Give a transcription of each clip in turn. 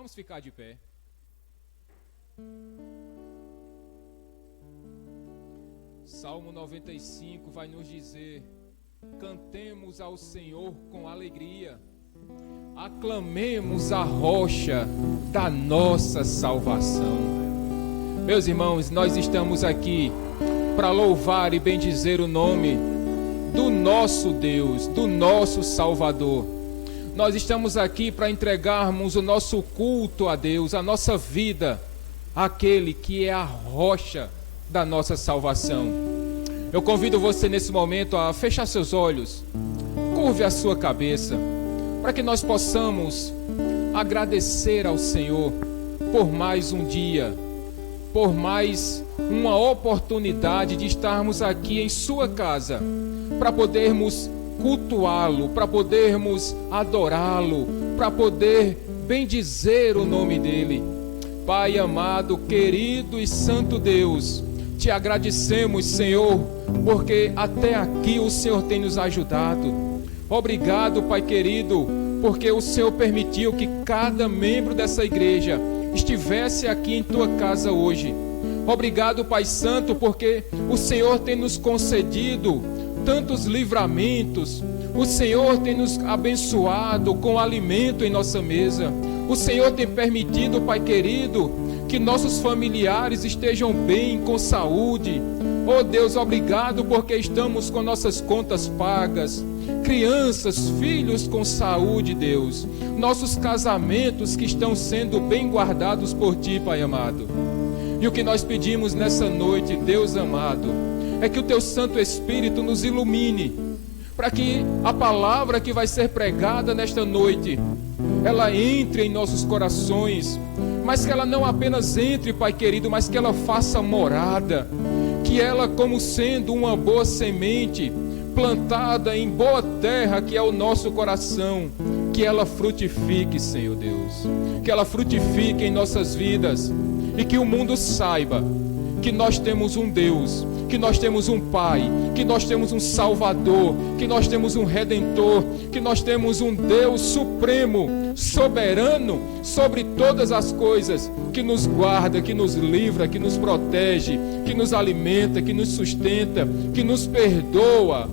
Vamos ficar de pé. Salmo 95 vai nos dizer: cantemos ao Senhor com alegria, aclamemos a rocha da nossa salvação. Meus irmãos, nós estamos aqui para louvar e bendizer o nome do nosso Deus, do nosso Salvador. Nós estamos aqui para entregarmos o nosso culto a Deus, a nossa vida, àquele que é a rocha da nossa salvação. Eu convido você nesse momento a fechar seus olhos, curve a sua cabeça, para que nós possamos agradecer ao Senhor por mais um dia, por mais uma oportunidade de estarmos aqui em sua casa, para podermos cultuá-lo, para podermos adorá-lo, para poder bendizer o nome dele. Pai amado, querido e santo Deus, te agradecemos, Senhor, porque até aqui o Senhor tem nos ajudado. Obrigado, Pai querido, porque o Senhor permitiu que cada membro dessa igreja estivesse aqui em tua casa hoje. Obrigado, Pai Santo, porque o Senhor tem nos concedido tantos livramentos. O Senhor tem nos abençoado com alimento em nossa mesa. O Senhor tem permitido, Pai querido, que nossos familiares estejam bem, com saúde. Oh Deus, obrigado porque estamos com nossas contas pagas, crianças, filhos com saúde, Deus. Nossos casamentos que estão sendo bem guardados por Ti, Pai amado. E o que nós pedimos nessa noite, Deus amado, é que o Teu Santo Espírito nos ilumine, para que a palavra que vai ser pregada nesta noite, ela entre em nossos corações, mas que ela não apenas entre, Pai querido, mas que ela faça morada, que ela, como sendo uma boa semente, plantada em boa terra, que é o nosso coração, que ela frutifique, Senhor Deus, que ela frutifique em nossas vidas, e que o mundo saiba que nós temos um Deus, que nós temos um Pai, que nós temos um Salvador, que nós temos um Redentor, que nós temos um Deus supremo, soberano sobre todas as coisas, que nos guarda, que nos livra, que nos protege, que nos alimenta, que nos sustenta, que nos perdoa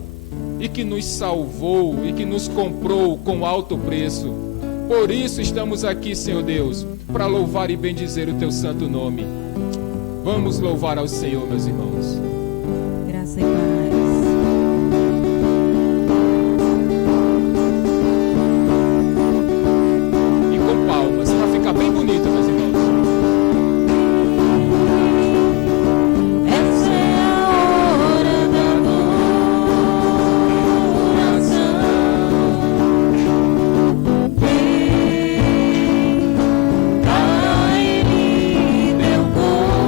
e que nos salvou e que nos comprou com alto preço. Por isso estamos aqui, Senhor Deus, para louvar e bendizer o Teu santo nome. Vamos louvar ao Senhor, meus irmãos. Graça e paz. E com palmas, para ficar bem bonito, meus irmãos. Essa é a hora da adoração. Vem, dá em mim meu coração.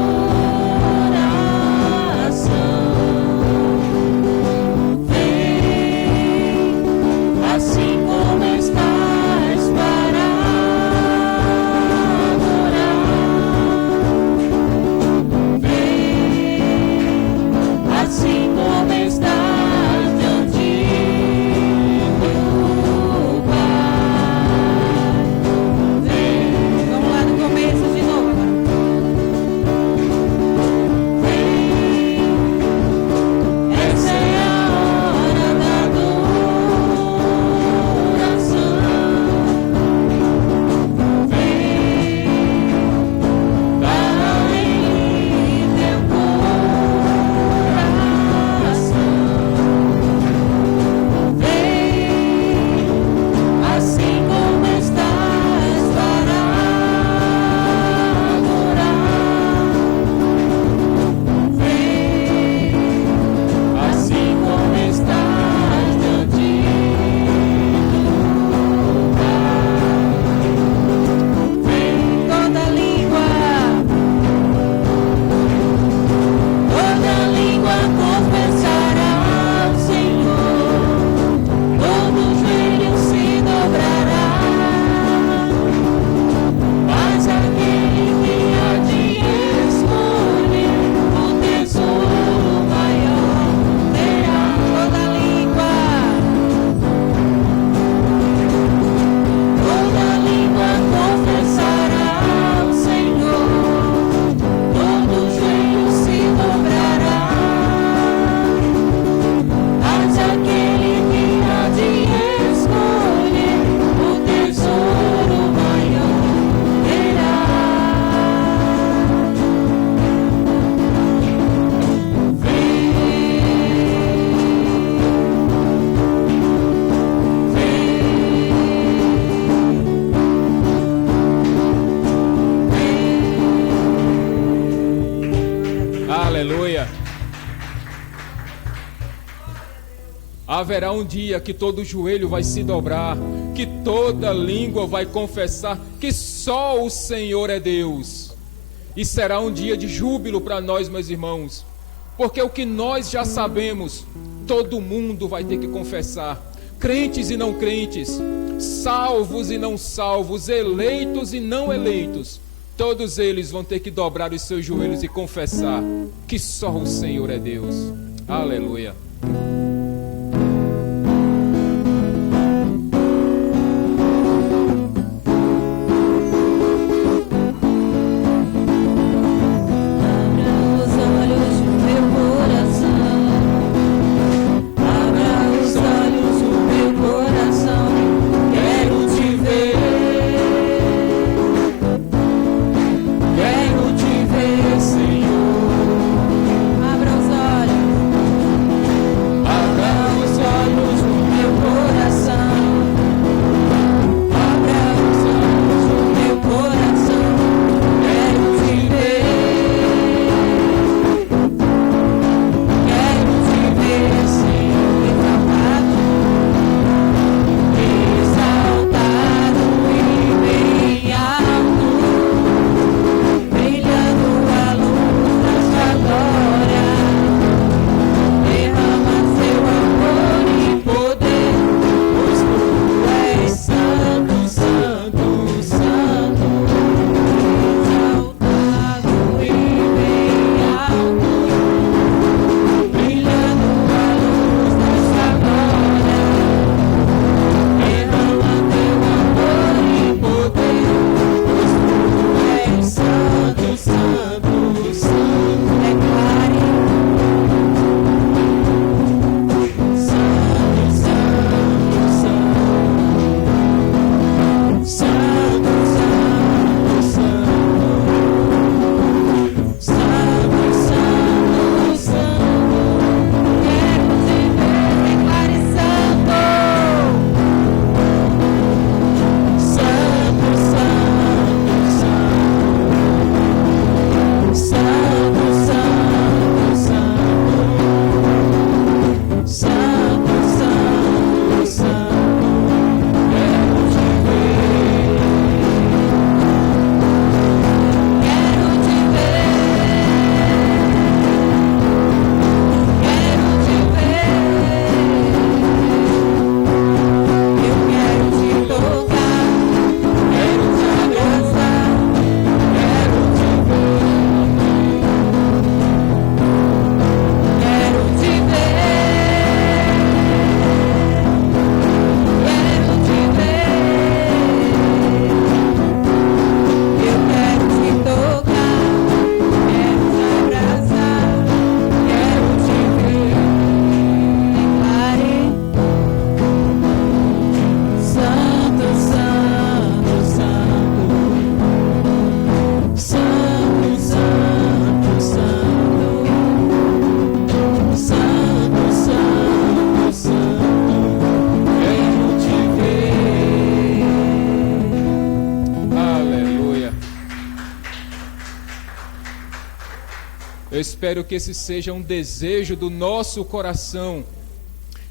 Aleluia. Haverá um dia que todo joelho vai se dobrar, que toda língua vai confessar que só o Senhor é Deus. E será um dia de júbilo para nós, meus irmãos, porque o que nós já sabemos, todo mundo vai ter que confessar. Crentes e não crentes, salvos e não salvos, eleitos e não eleitos, todos eles vão ter que dobrar os seus joelhos e confessar que só o Senhor é Deus. Aleluia. Eu espero que esse seja um desejo do nosso coração,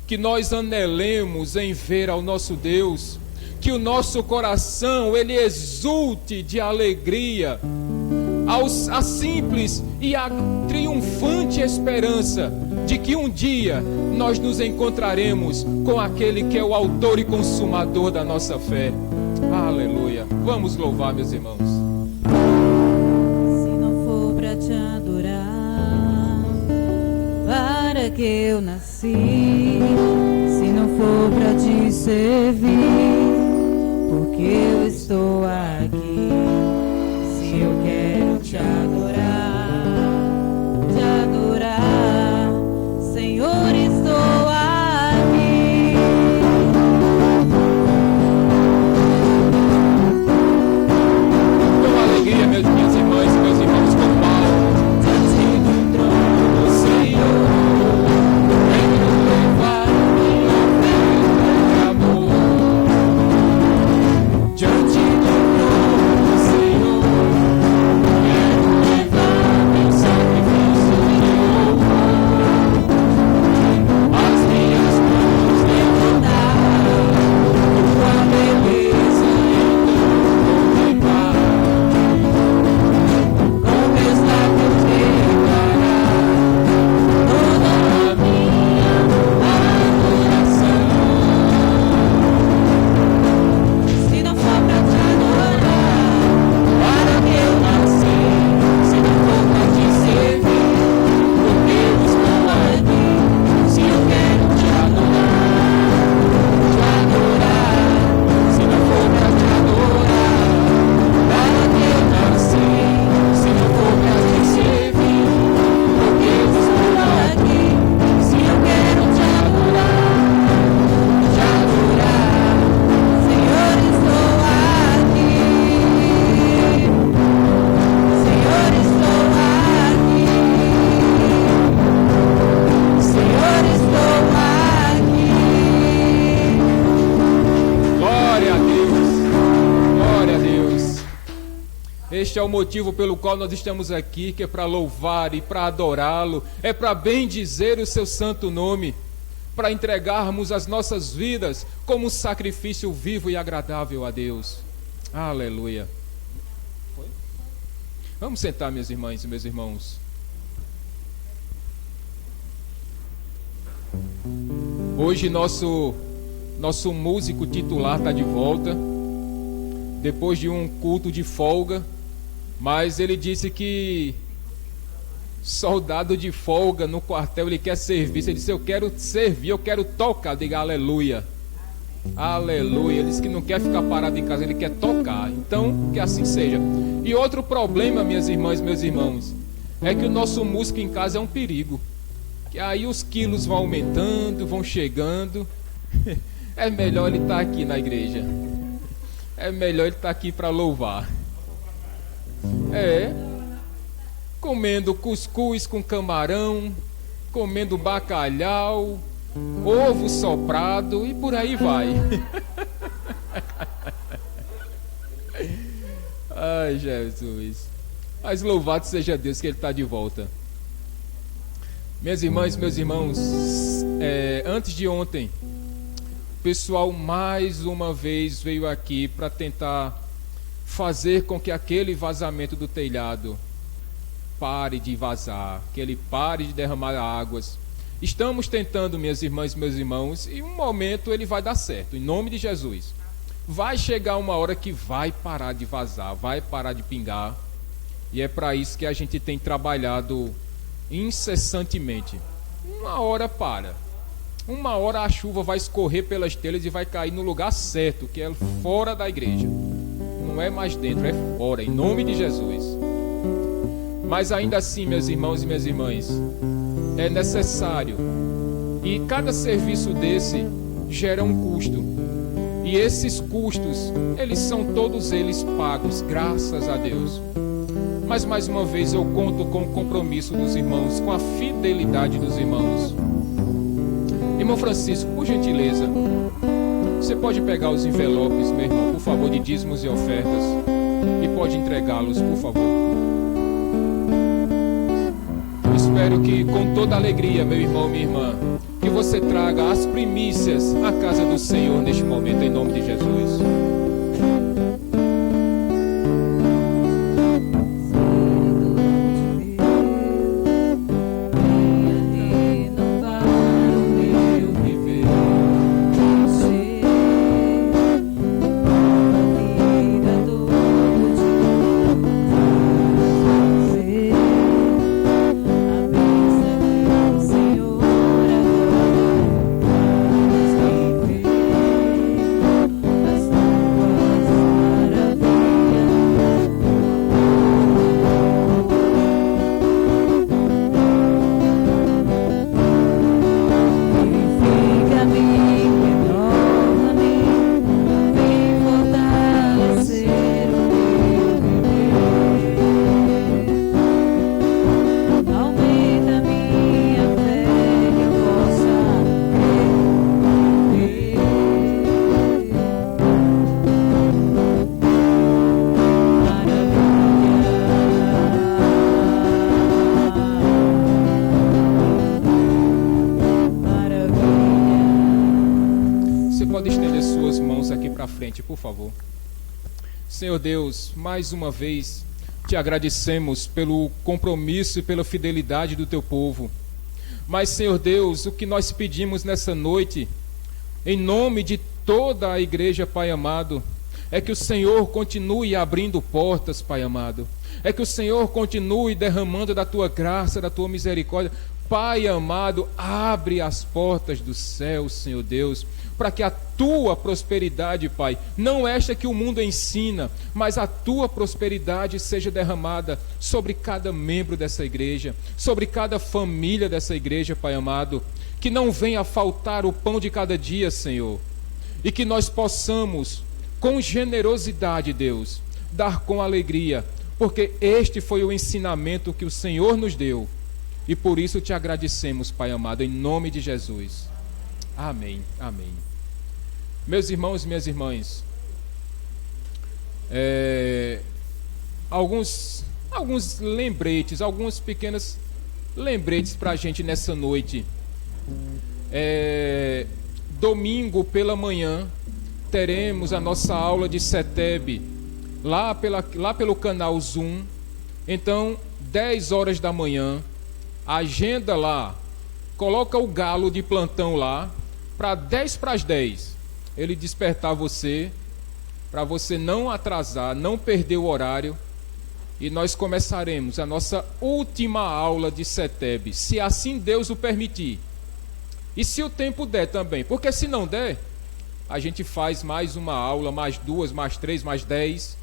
que nós anelemos em ver ao nosso Deus, que o nosso coração ele exulte de alegria a simples e a triunfante esperança de que um dia nós nos encontraremos com aquele que é o autor e consumador da nossa fé. Aleluia. Vamos louvar, meus irmãos. Se não for para te adorar, para que eu nasci? Se não for para te servir, porque eu estou aqui? Se eu quero te adorar, Senhor, estou aqui. Com alegria, minhas irmãs e meus irmãos, com palmas, Diante do trono do Senhor, venho levar minha oferta de amor. Diante do trono Este é o motivo pelo qual nós estamos aqui, que é para louvar e para adorá-lo, é para bendizer o seu santo nome, para entregarmos as nossas vidas como um sacrifício vivo e agradável a Deus. Aleluia. Vamos sentar, minhas irmãs e meus irmãos. Hoje nosso músico titular está de volta, depois de um culto de folga, mas ele disse que soldado de folga no quartel, ele quer serviço. Ele disse: eu quero servir, eu quero tocar. Diga aleluia. Aleluia. Ele disse que não quer ficar parado em casa, ele quer tocar. Então, que assim seja. E outro problema, minhas irmãs e meus irmãos, é que o nosso músico em casa é um perigo. Que aí os quilos vão aumentando, vão chegando. É melhor ele estar aqui na igreja. É melhor ele estar aqui para louvar. Comendo cuscuz com camarão, comendo bacalhau, ovo soprado e por aí vai. Ai, Jesus. Mas louvado seja Deus que Ele está de volta. Minhas irmãs, meus irmãos, antes de ontem, o pessoal mais uma vez veio aqui para tentar fazer com que aquele vazamento do telhado pare de vazar, que ele pare de derramar águas. Estamos tentando, minhas irmãs e meus irmãos, e um momento ele vai dar certo, em nome de Jesus. Vai chegar uma hora que vai parar de vazar, vai parar de pingar, e é para isso que a gente tem trabalhado incessantemente. Uma hora para, uma hora a chuva vai escorrer pelas telhas e vai cair no lugar certo, que é fora da igreja. Não é mais dentro, é fora, em nome de Jesus. Mas ainda assim, meus irmãos e minhas irmãs, é necessário. E cada serviço desse gera um custo. E esses custos, eles são todos eles pagos, graças a Deus. Mas mais uma vez eu conto com o compromisso dos irmãos, com a fidelidade dos irmãos. Irmão Francisco, por gentileza, você pode pegar os envelopes, meu irmão, por favor, de dízimos e ofertas, e pode entregá-los, por favor. Espero que com toda alegria, meu irmão, minha irmã, que você traga as primícias à casa do Senhor neste momento, em nome de Jesus. Frente, por favor. Senhor Deus, mais uma vez te agradecemos pelo compromisso e pela fidelidade do teu povo. Mas, Senhor Deus, o que nós pedimos nessa noite, em nome de toda a igreja, Pai amado, é que o Senhor continue abrindo portas, Pai amado. É que o Senhor continue derramando da tua graça, da tua misericórdia. Pai amado, abre as portas do céu, Senhor Deus, para que a tua prosperidade, Pai, não esta que o mundo ensina, mas a tua prosperidade seja derramada sobre cada membro dessa igreja, sobre cada família dessa igreja, Pai amado, que não venha a faltar o pão de cada dia, Senhor, e que nós possamos, com generosidade, Deus, dar com alegria, porque este foi o ensinamento que o Senhor nos deu, e por isso te agradecemos, Pai amado, em nome de Jesus. Amém, amém. Meus irmãos e minhas irmãs, alguns lembretes, alguns pequenos lembretes para a gente nessa noite. Domingo pela manhã teremos a nossa aula de CETEB lá pelo canal Zoom. Então, 10 horas da manhã, agenda lá, coloca o galo de plantão lá para 10 para as 10. Ele despertar você, para você não atrasar, não perder o horário. E nós começaremos a nossa última aula de CETEB, se assim Deus o permitir. E se o tempo der também, porque se não der, a gente faz mais uma aula, mais 2, mais 3, mais 10.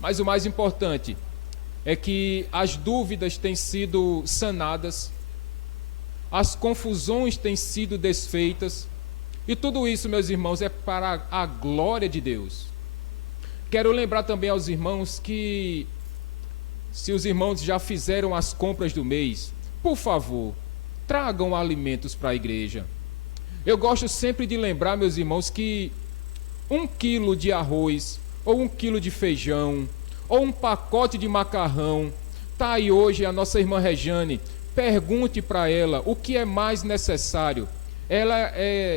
Mas o mais importante é que as dúvidas têm sido sanadas, as confusões têm sido desfeitas, e tudo isso, meus irmãos, é para a glória de Deus. Quero lembrar também aos irmãos que, se os irmãos já fizeram as compras do mês, por favor, tragam alimentos para a igreja. Eu gosto sempre de lembrar, meus irmãos, que 1 quilo de arroz, ou 1 quilo de feijão, ou um pacote de macarrão, está aí hoje a nossa irmã Rejane. Pergunte para ela o que é mais necessário. Ela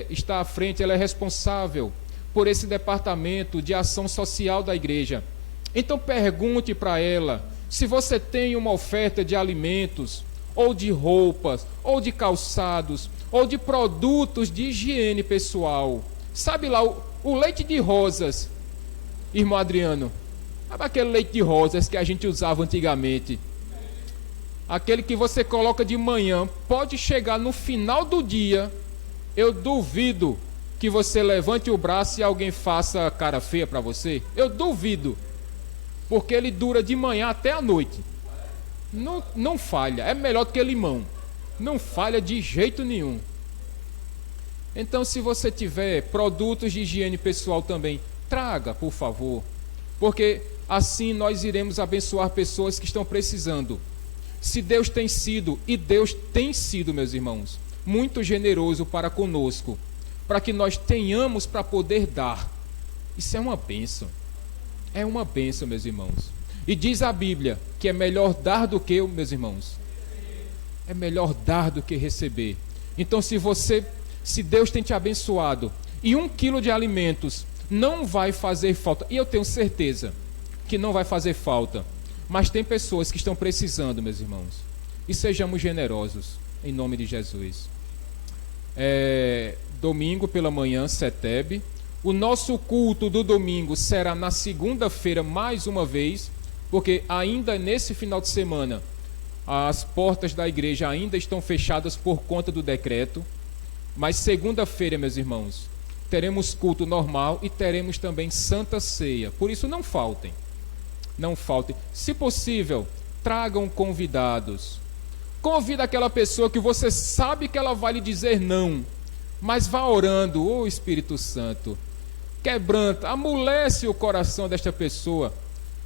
está à frente, ela é responsável por esse departamento de ação social da igreja. Então pergunte para ela se você tem uma oferta de alimentos, ou de roupas, ou de calçados, ou de produtos de higiene pessoal. Sabe lá, o leite de rosas, irmão Adriano, sabe aquele leite de rosas que a gente usava antigamente? Aquele que você coloca de manhã, pode chegar no final do dia, eu duvido que você levante o braço e alguém faça cara feia para você. Eu duvido, porque ele dura de manhã até a noite. Não falha, é melhor do que limão. Não falha de jeito nenhum. Então, se você tiver produtos de higiene pessoal também, traga, por favor. Porque assim nós iremos abençoar pessoas que estão precisando. Se Deus tem sido, e Deus tem sido, meus irmãos, muito generoso para conosco, para que nós tenhamos para poder dar. Isso é uma bênção. É uma bênção, meus irmãos. E diz a Bíblia que é melhor dar do que, meus irmãos, é melhor dar do que receber. Então, se Deus tem te abençoado, e 1 quilo de alimentos não vai fazer falta, e eu tenho certeza que não vai fazer falta, mas tem pessoas que estão precisando, meus irmãos, e sejamos generosos, em nome de Jesus. Domingo pela manhã, CETEB. O nosso culto do domingo será na segunda-feira mais uma vez, porque ainda nesse final de semana as portas da igreja ainda estão fechadas por conta do decreto. Mas segunda-feira, meus irmãos, teremos culto normal e teremos também Santa Ceia. Por isso não faltem. Não faltem. Se possível, tragam convidados. Convida aquela pessoa que você sabe que ela vai lhe dizer não, mas vá orando, ô Espírito Santo, quebranta, amolece o coração desta pessoa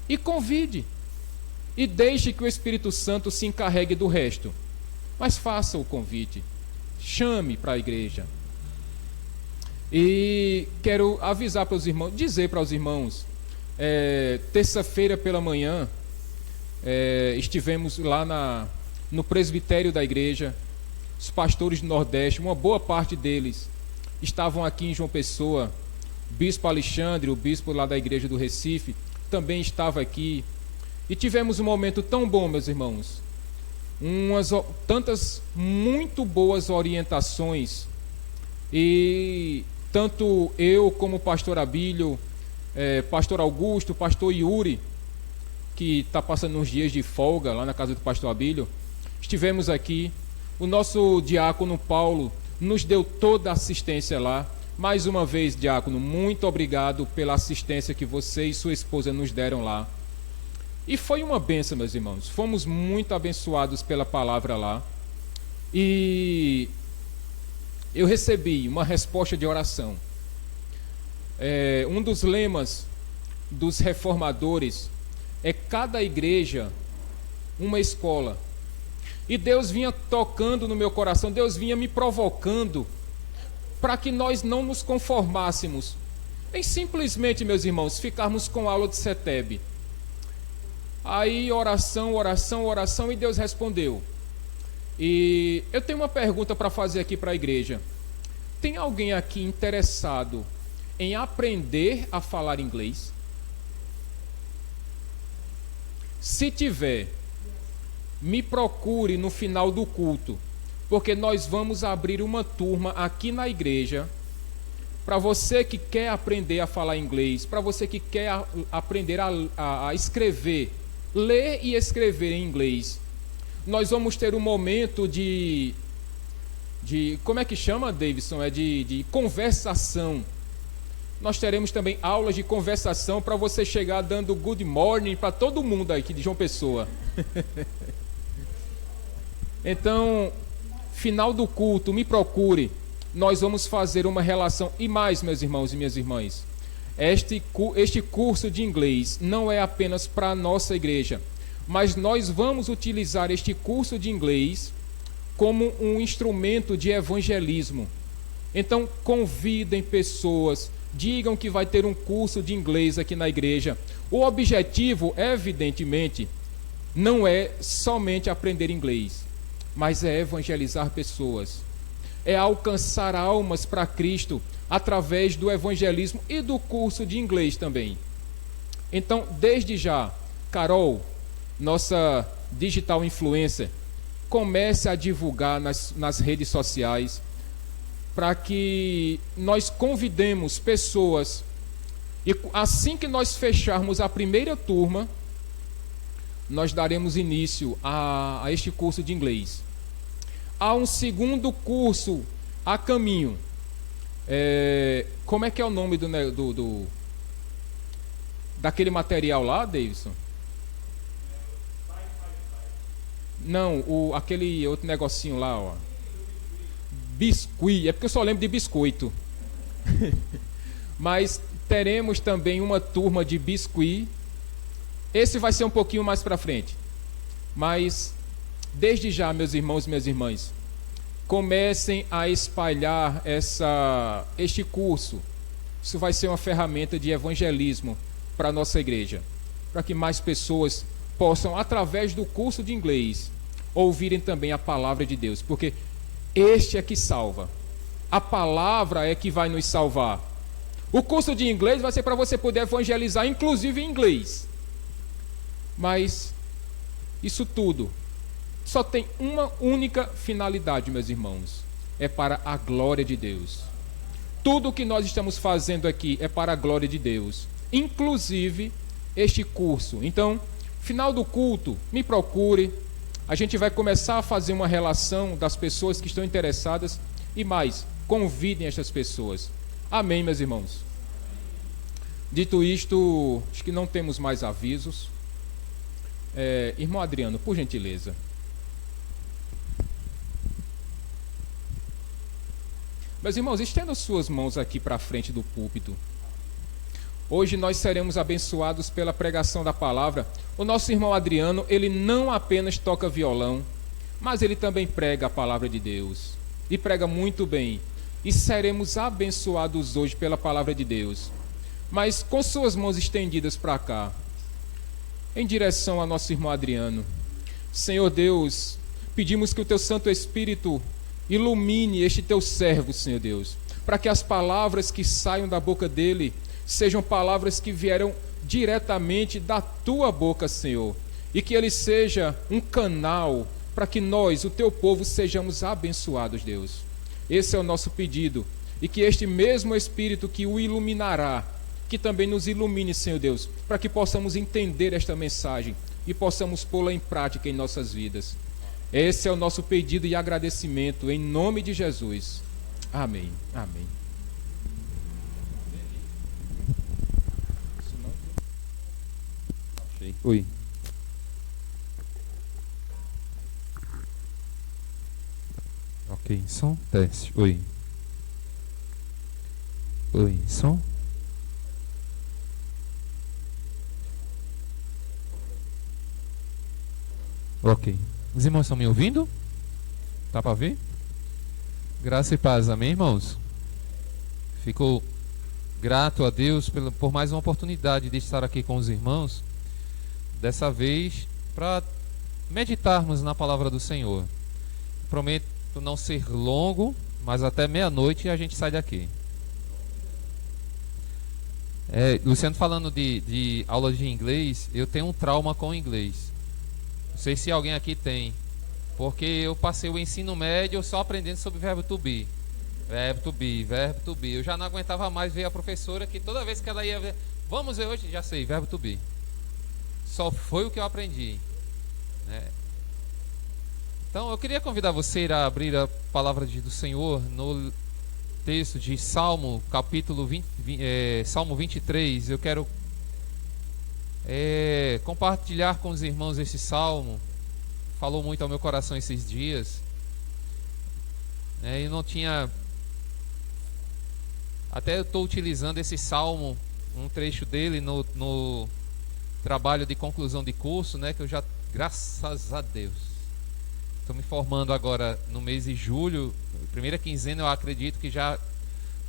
e convide. E deixe que o Espírito Santo se encarregue do resto. Mas faça o convite. Chame para a igreja. E quero avisar para os irmãos, dizer para os irmãos, terça-feira pela manhã, estivemos lá no presbitério da igreja. Os pastores do Nordeste, uma boa parte deles estavam aqui em João Pessoa. O bispo Alexandre, o bispo lá da igreja do Recife, também estava aqui. E tivemos um momento tão bom, meus irmãos. Tantas muito boas orientações. E tanto eu como o pastor Abílio, pastor Augusto, pastor Yuri, que está passando uns dias de folga lá na casa do pastor Abílio, estivemos aqui. O nosso diácono Paulo nos deu toda a assistência lá. Mais uma vez, diácono, muito obrigado pela assistência que você e sua esposa nos deram lá. E foi uma bênção, meus irmãos. Fomos muito abençoados pela palavra lá. E eu recebi uma resposta de oração. Um dos lemas dos reformadores é cada igreja uma escola. E Deus vinha tocando no meu coração, Deus vinha me provocando para que nós não nos conformássemos em simplesmente, meus irmãos, ficarmos com aula de CETEB. Aí oração, oração, oração, e Deus respondeu. E eu tenho uma pergunta para fazer aqui para a igreja. Tem alguém aqui interessado em aprender a falar inglês? Se tiver, me procure no final do culto, porque nós vamos abrir uma turma aqui na igreja para você que quer aprender a falar inglês, para você que quer aprender a escrever, ler e escrever em inglês. Nós vamos ter um momento de como é que chama, Davidson? De conversação. Nós teremos também aulas de conversação para você chegar dando good morning para todo mundo aqui de João Pessoa. Então, final do culto, me procure. Nós vamos fazer uma relação. E mais, meus irmãos e minhas irmãs, este curso de inglês não é apenas para a nossa igreja, mas nós vamos utilizar este curso de inglês como um instrumento de evangelismo. Então, convidem pessoas, digam que vai ter um curso de inglês aqui na igreja. O objetivo, evidentemente, não é somente aprender inglês, mas é evangelizar pessoas. É alcançar almas para Cristo através do evangelismo e do curso de inglês também. Então, desde já, Carol, nossa digital influencer, comece a divulgar nas redes sociais para que nós convidemos pessoas e assim que nós fecharmos a primeira turma, nós daremos início a este curso de inglês. Há um segundo curso a caminho. Como é que é o nome daquele material lá, Davidson? Não, aquele outro negocinho lá, ó. Biscuit, é porque eu só lembro de biscoito. Mas teremos também uma turma de biscuit. Esse vai ser um pouquinho mais para frente. Mas desde já, meus irmãos e minhas irmãs, comecem a espalhar este curso. Isso vai ser uma ferramenta de evangelismo para a nossa igreja, para que mais pessoas possam, através do curso de inglês, ouvirem também a palavra de Deus, porque este é que salva. A palavra é que vai nos salvar. O curso de inglês vai ser para você poder evangelizar, inclusive em inglês. Mas isso tudo só tem uma única finalidade, meus irmãos. É para a glória de Deus. Tudo o que nós estamos fazendo aqui é para a glória de Deus, inclusive este curso. Então, final do culto, me procure. A gente vai começar a fazer uma relação das pessoas que estão interessadas e mais, convidem estas pessoas. Amém, meus irmãos? Dito isto, acho que não temos mais avisos. Irmão Adriano, por gentileza. Meus irmãos, estendam suas mãos aqui para a frente do púlpito. Hoje nós seremos abençoados pela pregação da palavra. O nosso irmão Adriano, ele não apenas toca violão, mas ele também prega a palavra de Deus. E prega muito bem. E seremos abençoados hoje pela palavra de Deus. Mas com suas mãos estendidas para cá, em direção ao nosso irmão Adriano. Senhor Deus, pedimos que o teu Santo Espírito ilumine este teu servo, Senhor Deus, para que as palavras que saiam da boca dele sejam palavras que vieram diretamente da tua boca, Senhor, e que ele seja um canal para que nós, o teu povo, sejamos abençoados, Deus. Esse é o nosso pedido, e que este mesmo Espírito que o iluminará, que também nos ilumine, Senhor Deus, para que possamos entender esta mensagem e possamos pô-la em prática em nossas vidas. Esse é o nosso pedido e agradecimento, em nome de Jesus. Amém. Amém. Oi. Ok, som, teste. Oi. Oi, som. Ok. Os irmãos estão me ouvindo? Tá para ver? Graça e paz, amém, irmãos? Fico grato a Deus por mais uma oportunidade de estar aqui com os irmãos dessa vez para meditarmos na palavra do Senhor. Prometo não ser longo, mas até meia-noite a gente sai daqui. Luciano, falando de aula de inglês, eu tenho um trauma com o inglês. Não sei se alguém aqui tem, porque eu passei o ensino médio só aprendendo sobre verbo to be. Verbo to be, verbo to be. Eu já não aguentava mais ver a professora, que toda vez que ela ia ver, vamos ver hoje, já sei, verbo to be. Só foi o que eu aprendi, né? Então eu queria convidar você a abrir a palavra do Senhor no texto de Salmo, capítulo 20, Salmo 23. Eu quero compartilhar com os irmãos esse salmo. Falou muito ao meu coração esses dias. Eu não tinha... Até eu estou utilizando esse salmo, um trecho dele no trabalho de conclusão de curso, né? Que eu já, graças a Deus, estou me formando agora no mês de julho, primeira quinzena, eu acredito que já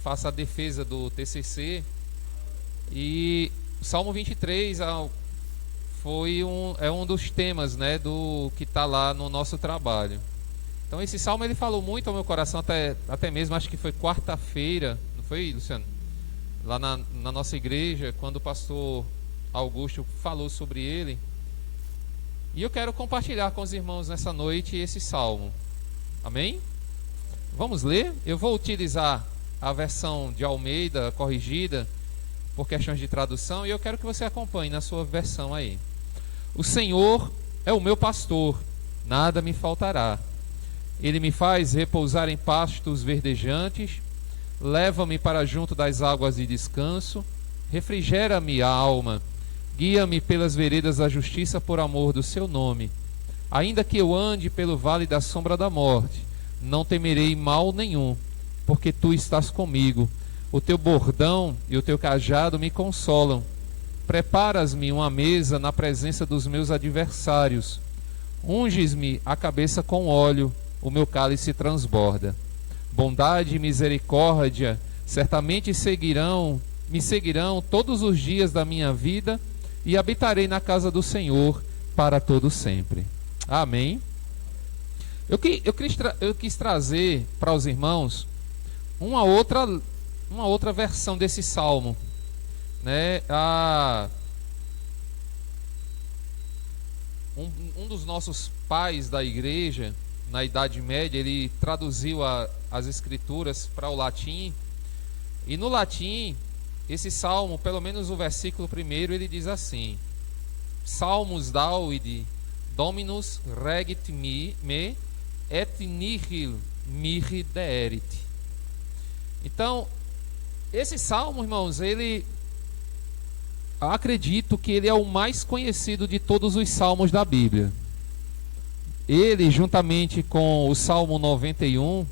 faço a defesa do TCC. E o Salmo 23 é um dos temas, né, do que está lá no nosso trabalho. Então esse salmo ele falou muito ao meu coração, até mesmo acho que foi quarta-feira, não foi, Luciano? Lá na nossa igreja, quando o pastor Augusto falou sobre ele. E eu quero compartilhar com os irmãos nessa noite esse salmo. Amém? Vamos ler? Eu vou utilizar a versão de Almeida corrigida por questões de tradução, e eu quero que você acompanhe na sua versão aí. O Senhor é o meu pastor, nada me faltará. Ele me faz repousar em pastos verdejantes, leva-me para junto das águas de descanso, refrigera-me a alma, guia-me pelas veredas da justiça por amor do seu nome. Ainda que eu ande pelo vale da sombra da morte, não temerei mal nenhum, porque tu estás comigo. O teu bordão e o teu cajado me consolam. Preparas-me uma mesa na presença dos meus adversários. Unges-me a cabeça com óleo, o meu cálice transborda. Bondade e misericórdia certamente me seguirão todos os dias da minha vida, e habitarei na casa do Senhor para todo sempre. Amém. Eu quis trazer para os irmãos uma outra versão desse salmo, né? Um dos nossos pais da igreja, na Idade Média, ele traduziu as escrituras para o latim, e no latim esse salmo, pelo menos o versículo 1, ele diz assim: Salmus David Dominus regit me et nihil mihi deerit. Então, esse salmo, irmãos, acredito que ele é o mais conhecido de todos os salmos da Bíblia. Ele, juntamente com o Salmo 91,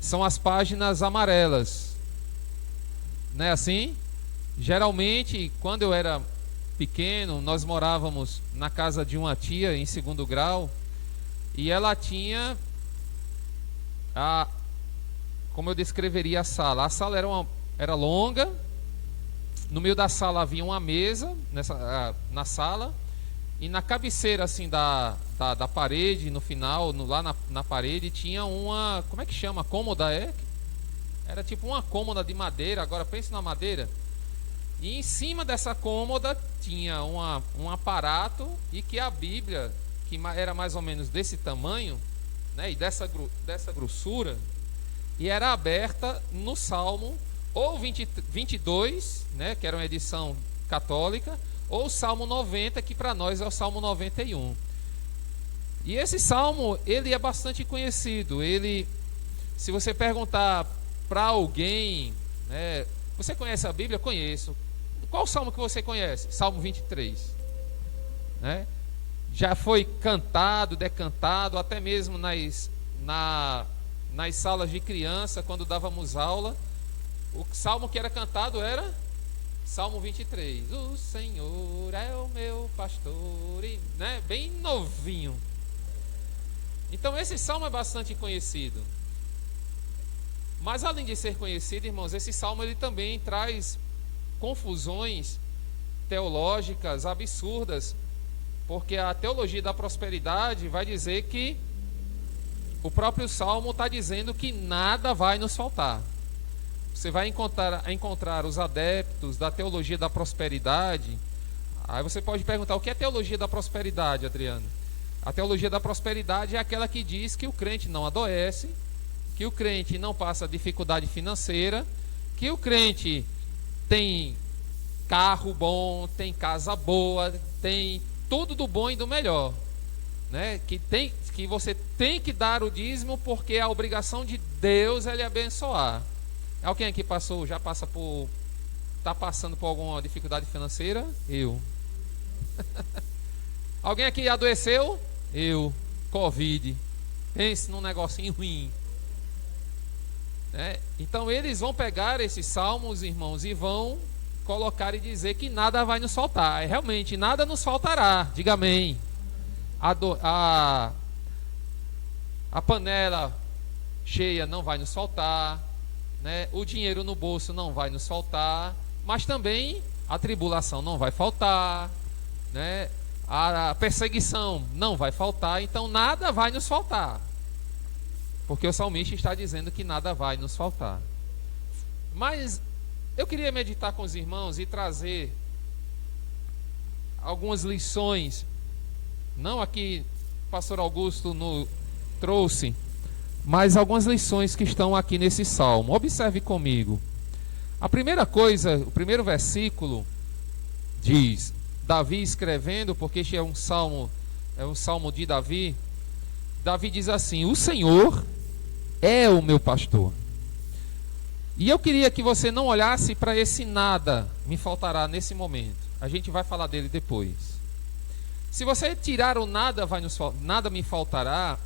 são as páginas amarelas. Não é assim? Geralmente, quando eu era pequeno, nós morávamos na casa de uma tia em 2º grau, e ela tinha como eu descreveria a sala? A sala era longa. No meio da sala havia uma mesa na sala, e na cabeceira assim da parede, no final, lá na parede, tinha uma, como é que chama? Cômoda, Era tipo uma cômoda de madeira. Agora pense na madeira. E em cima dessa cômoda tinha um aparato, e que a Bíblia, que era mais ou menos desse tamanho, né, e dessa grossura, e era aberta no Salmo ou 22, né, que era uma edição católica, ou o Salmo 90, que para nós é o Salmo 91. E esse salmo, ele é bastante conhecido. Ele, se você perguntar para alguém, né, você conhece a Bíblia? Conheço. Qual salmo que você conhece? Salmo 23. Né? Já foi cantado, decantado, até mesmo nas salas de criança, quando dávamos aula. O salmo que era cantado era Salmo 23. O Senhor é o meu pastor, né? Bem novinho. Então esse salmo é bastante conhecido. Mas além de ser conhecido, irmãos, esse salmo ele também traz confusões teológicas absurdas Porque a teologia da prosperidade vai dizer que o próprio Salmo está dizendo que nada vai nos faltar. Você vai encontrar os adeptos da teologia da prosperidade. Aí você pode perguntar, o que é teologia da prosperidade, Adriano? A teologia da prosperidade é aquela que diz que o crente não adoece, que o crente não passa dificuldade financeira, que o crente tem carro bom, tem casa boa, tem tudo do bom e do melhor, né? Que você tem que dar o dízimo porque a obrigação de Deus é lhe abençoar. Alguém aqui está passando por alguma dificuldade financeira? Eu. Alguém aqui adoeceu? Eu. Covid. Pense num negocinho ruim. Então eles vão pegar esses salmos, irmãos, e vão colocar e dizer que nada vai nos faltar. Realmente, nada nos faltará. Diga amém. A panela cheia não vai nos faltar, né? O dinheiro no bolso não vai nos faltar, mas também a tribulação não vai faltar, né? A perseguição não vai faltar. Então nada vai nos faltar, porque o salmista está dizendo que nada vai nos faltar. Mas eu queria meditar com os irmãos e trazer algumas lições, não aqui o pastor Augusto trouxe, mas algumas lições que estão aqui nesse salmo. Observe comigo. A primeira coisa, o primeiro versículo diz, Davi escrevendo, porque este é um salmo de Davi. Davi diz assim: o Senhor é o meu pastor. E eu queria que você não olhasse para esse nada me faltará nesse momento. A gente vai falar dele depois. Se você tirar o nada me faltará,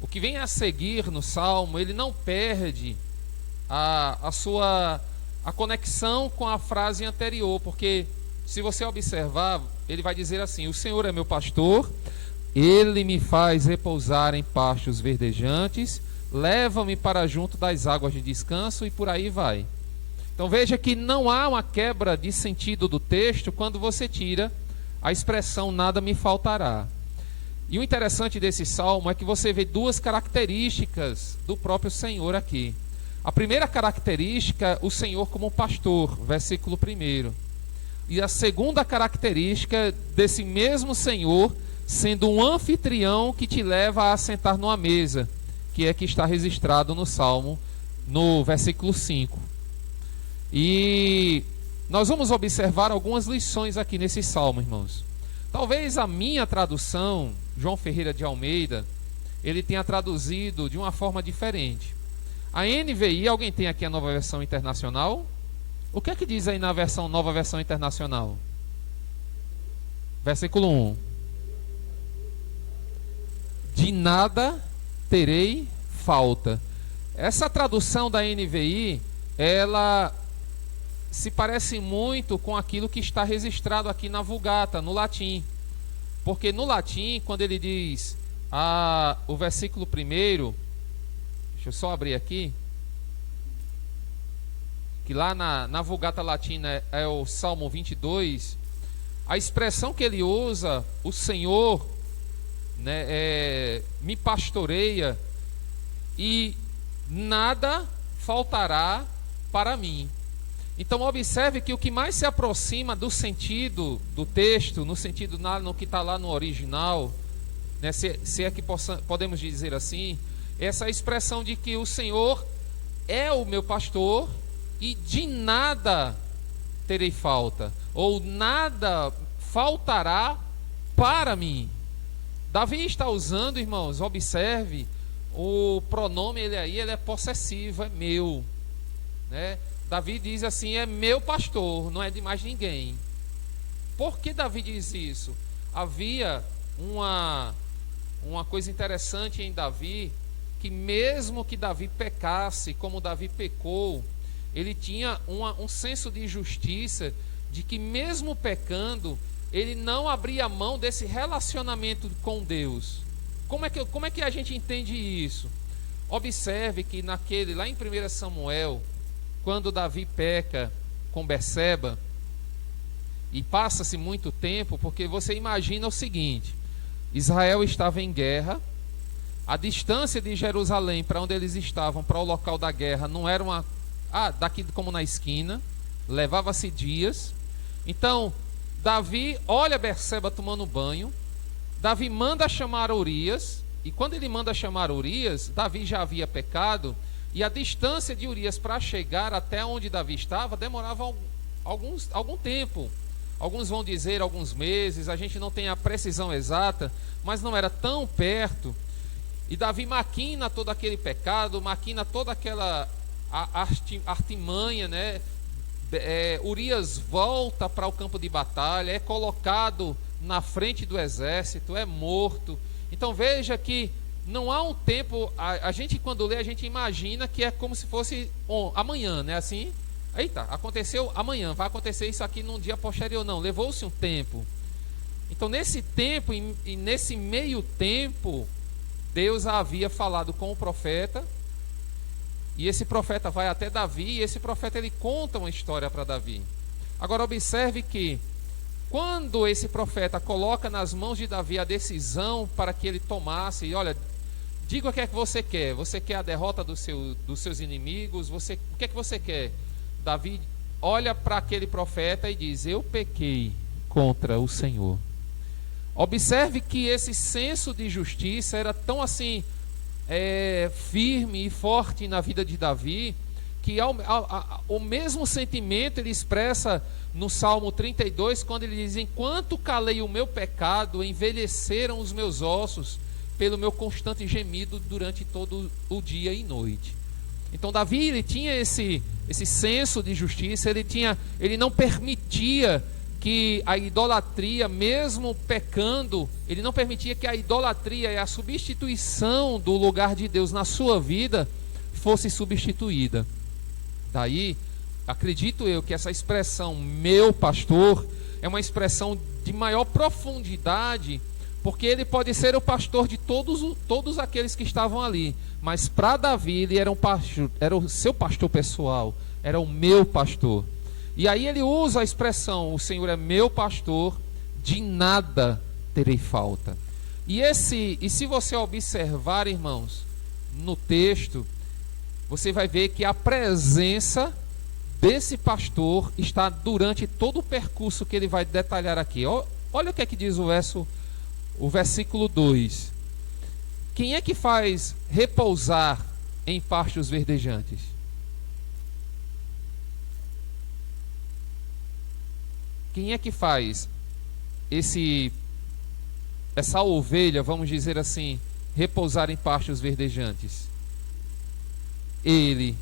o que vem a seguir no salmo, ele não perde a conexão com a frase anterior, porque se você observar, ele vai dizer assim: o Senhor é meu pastor, ele me faz repousar em pastos verdejantes, leva-me para junto das águas de descanso, e por aí vai. Então veja que não há uma quebra de sentido do texto quando você tira a expressão nada me faltará. E o interessante desse salmo é que você vê duas características do próprio Senhor aqui. A primeira característica, o Senhor como pastor, versículo 1. E a segunda característica desse mesmo Senhor sendo um anfitrião que te leva a sentar numa mesa, que está registrado no salmo, no versículo 5. E nós vamos observar algumas lições aqui nesse salmo, irmãos. Talvez a minha tradução, João Ferreira de Almeida, ele tenha traduzido de uma forma diferente. A NVI, alguém tem aqui a Nova Versão Internacional? O que é que diz aí na Nova Versão Internacional? Versículo 1. De nada terei falta. Essa tradução da NVI, ela se parece muito com aquilo que está registrado aqui na Vulgata, no latim. Porque no latim, quando ele diz o versículo 1, deixa eu só abrir aqui, que lá na Vulgata Latina é o Salmo 22, a expressão que ele usa, o Senhor, né, me pastoreia e nada faltará para mim. Então observe que o que mais se aproxima do sentido do texto, no sentido no que está lá no original, né, se é que podemos dizer assim, essa expressão de que o Senhor é o meu pastor e de nada terei falta, ou nada faltará para mim. Davi está usando, irmãos, observe, o pronome ele é possessivo, é meu, né? Davi diz assim: é meu pastor, não é de mais ninguém. Por que Davi diz isso? Havia uma coisa interessante em Davi, que mesmo que Davi pecasse, como Davi pecou, ele tinha um senso de justiça, de que mesmo pecando, ele não abria mão desse relacionamento com Deus. Como é que a gente entende isso? Observe que lá em 1 Samuel, quando Davi peca com Betseba, e passa-se muito tempo, porque você imagina o seguinte: Israel estava em guerra, a distância de Jerusalém para onde eles estavam, para o local da guerra, não era daqui como na esquina, levava-se dias. Então, Davi olha Berseba tomando banho, Davi manda chamar Urias, e quando ele manda chamar Urias, Davi já havia pecado, e a distância de Urias para chegar até onde Davi estava demorava algum tempo. Alguns vão dizer alguns meses, a gente não tem a precisão exata, mas não era tão perto. E Davi maquina todo aquele pecado, maquina toda aquela artimanha, né? Urias volta para o campo de batalha, é colocado na frente do exército, é morto. Então veja que não há um tempo, a gente quando lê, a gente imagina que é como se fosse amanhã, né? Assim, eita, aconteceu amanhã, vai acontecer isso aqui num dia posterior. Não, levou-se um tempo. Então nesse tempo, e nesse meio tempo, Deus havia falado com o profeta, e esse profeta vai até Davi, e esse profeta ele conta uma história para Davi. Agora observe que quando esse profeta coloca nas mãos de Davi a decisão para que ele tomasse, e olha, diga o que é que você quer. Você quer a derrota dos seus inimigos? O que é que você quer? Davi olha para aquele profeta e diz: eu pequei contra o Senhor. Observe que esse senso de justiça era tão assim firme e forte na vida de Davi, que o mesmo sentimento ele expressa no Salmo 32, quando ele diz: enquanto calei o meu pecado, envelheceram os meus ossos pelo meu constante gemido durante todo o dia e noite. Então Davi ele tinha esse senso de justiça, ele não permitia que a idolatria, mesmo pecando, ele não permitia que a idolatria e a substituição do lugar de Deus na sua vida fosse substituída. Daí, acredito eu que essa expressão meu pastor é uma expressão de maior profundidade, porque ele pode ser o pastor de todos aqueles que estavam ali, mas para Davi ele era o seu pastor pessoal, era o meu pastor. E aí ele usa a expressão: o Senhor é meu pastor, de nada terei falta. E se você observar, irmãos, no texto, você vai ver que a presença desse pastor está durante todo o percurso que ele vai detalhar aqui. Olha o que é que diz o versículo 2. Quem é que faz repousar em pastos verdejantes? Quem é que faz essa ovelha, vamos dizer assim, repousar em pastos verdejantes? Ele.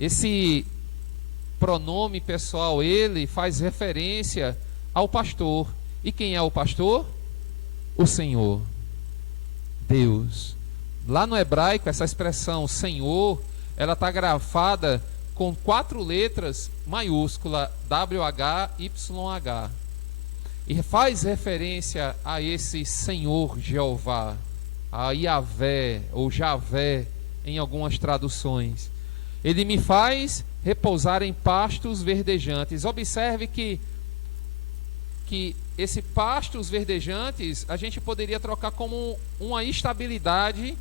Esse pronome pessoal, ele, faz referência ao pastor. E quem é o pastor? O Senhor, Deus. Lá no hebraico, essa expressão Senhor, ela está grafada com 4 letras maiúscula, WHYH, e faz referência a esse Senhor Jeová, a Yahvé ou Javé em algumas traduções. Ele me faz repousar em pastos verdejantes. Observe que esse pastos verdejantes a gente poderia trocar como uma estabilidade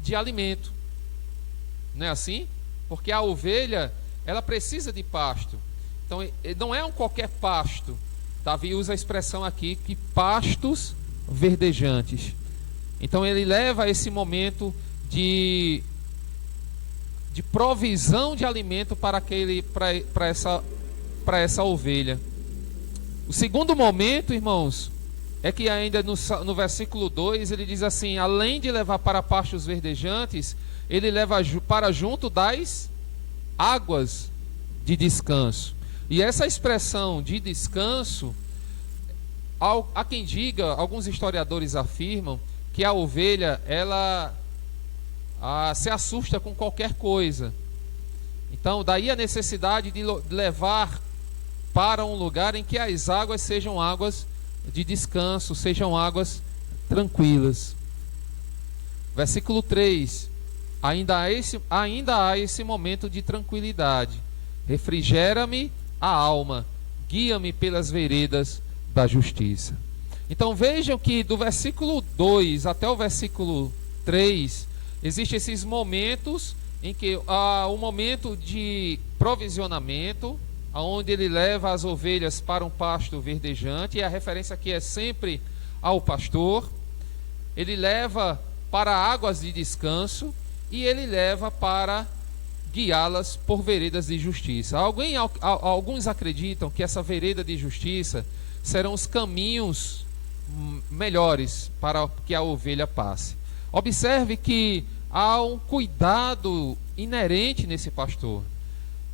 de alimento, não é assim? Porque a ovelha ela precisa de pasto. Então não é um qualquer pasto. Davi usa a expressão aqui que pastos verdejantes. Então ele leva esse momento de provisão de alimento para essa ovelha. O segundo momento, irmãos, é que ainda no versículo 2 ele diz assim: além de levar para pastos verdejantes, ele leva para junto das águas de descanso. E essa expressão de descanso, há quem diga, alguns historiadores afirmam que a ovelha ela se assusta com qualquer coisa. Então daí a necessidade de levar para um lugar em que as águas sejam águas de descanso, sejam águas tranquilas. Versículo 3: ainda há esse momento de tranquilidade. refrigera-me a alma, guia-me pelas veredas da justiça. Então vejam que do versículo 2 até o versículo 3, existem esses momentos em que há um momento de provisionamento, onde ele leva as ovelhas para um pasto verdejante, e a referência aqui é sempre ao pastor. Ele leva para águas de descanso e ele leva para guiá-las por veredas de justiça. Alguns acreditam que essa vereda de justiça serão os caminhos melhores para que a ovelha passe. Observe que há um cuidado inerente nesse pastor.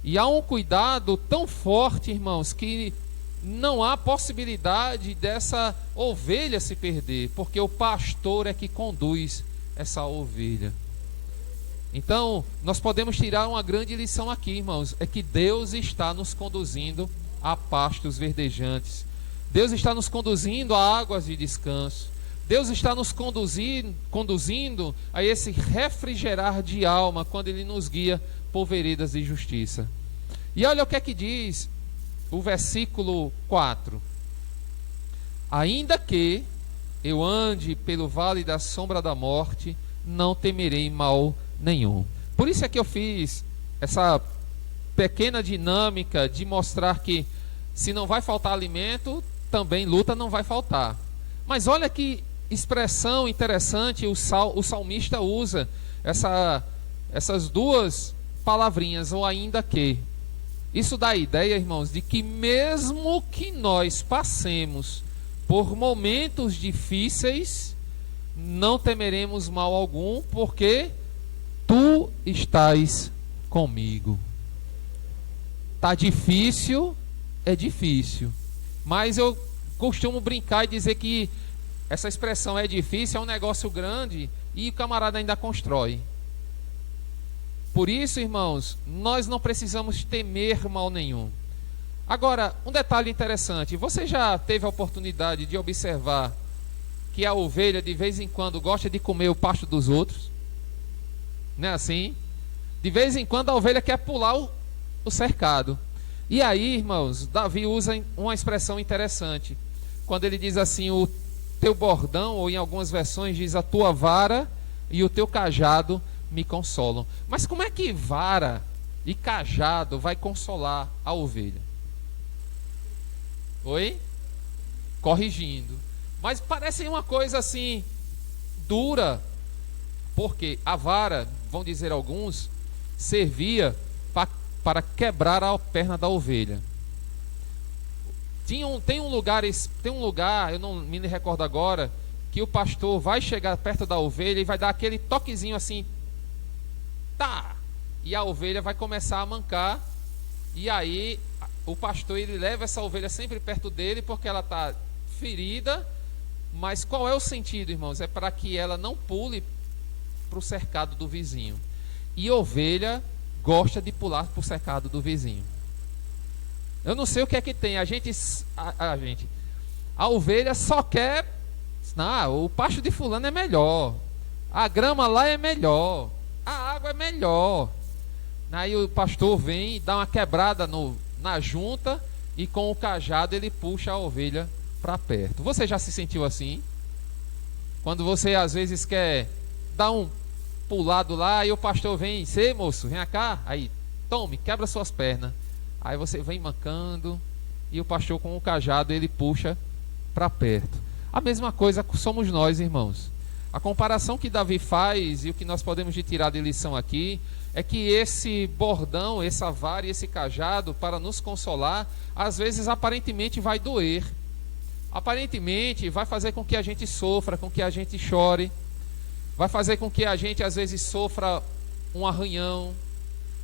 E há um cuidado tão forte, irmãos, que não há possibilidade dessa ovelha se perder, porque o pastor é que conduz essa ovelha. Então, nós podemos tirar uma grande lição aqui, irmãos, é que Deus está nos conduzindo a pastos verdejantes. Deus está nos conduzindo a águas de descanso. Deus está nos conduzindo a esse refrigerar de alma quando Ele nos guia por veredas de justiça. E olha o que é que diz o versículo 4. Ainda que eu ande pelo vale da sombra da morte, não temerei mal nenhum. Por isso é que eu fiz essa pequena dinâmica de mostrar que se não vai faltar alimento, também luta não vai faltar. Mas olha que expressão interessante o salmista usa, essas duas palavrinhas, ou ainda que. Isso dá a ideia, irmãos, de que mesmo que nós passemos por momentos difíceis, não temeremos mal algum, porque tu estás comigo. Tá difícil, é difícil. Mas eu costumo brincar e dizer que essa expressão é difícil, é um negócio grande e o camarada ainda constrói. Por isso, irmãos, nós não precisamos temer mal nenhum. Agora, um detalhe interessante. Você já teve a oportunidade de observar que a ovelha de vez em quando gosta de comer o pasto dos outros? Não é assim? De vez em quando a ovelha quer pular o cercado. E aí, irmãos, Davi usa uma expressão interessante. Quando ele diz assim, o teu bordão, ou em algumas versões diz a tua vara e o teu cajado me consolam. Mas como é que vara e cajado vai consolar a ovelha? Oi? Corrigindo. Mas parece uma coisa assim dura, porque a vara, vão dizer alguns, servia para quebrar a perna da ovelha. Tem um lugar, eu não me recordo agora, que o pastor vai chegar perto da ovelha e vai dar aquele toquezinho assim, tá, e a ovelha vai começar a mancar, e aí o pastor ele leva essa ovelha sempre perto dele, porque ela está ferida. Mas qual é o sentido, irmãos? É para que ela não pule para o cercado do vizinho. E ovelha gosta de pular para o cercado do vizinho. Eu não sei o que é que tem. A ovelha só quer, o pasto de fulano é melhor, a grama lá é melhor, a água é melhor. Aí o pastor vem e dá uma quebrada na junta, e com o cajado ele puxa a ovelha para perto. Você já se sentiu assim? Quando você às vezes quer dar um pulado lá, e o pastor vem, "Cê, moço, vem cá", aí, tome, quebra suas pernas. Aí você vem mancando, e o pastor com o cajado ele puxa para perto. A mesma coisa somos nós, irmãos. A comparação que Davi faz, e o que nós podemos tirar de lição aqui, é que esse bordão, essa vara e esse cajado, para nos consolar, às vezes aparentemente vai doer. Aparentemente vai fazer com que a gente sofra, com que a gente chore, vai fazer com que a gente às vezes sofra um arranhão,